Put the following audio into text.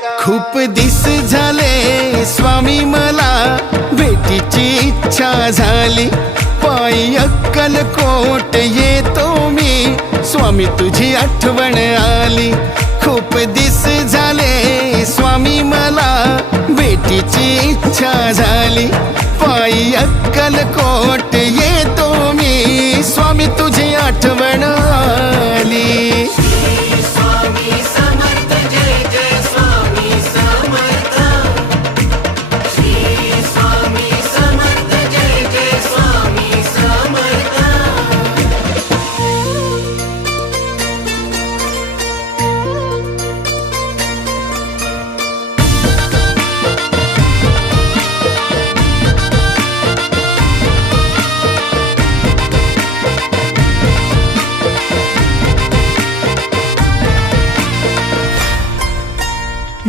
खूप दिस झाले स्वामी मला भेटीची इच्छा झाली पायी अक्कलकोट येतो मी स्वामी तुझी आठवण आली खूप दिस झाले स्वामी मला भेटीची इच्छा झाली पायी अक्कलकोट येतो मी स्वामी तुझी आठवण आली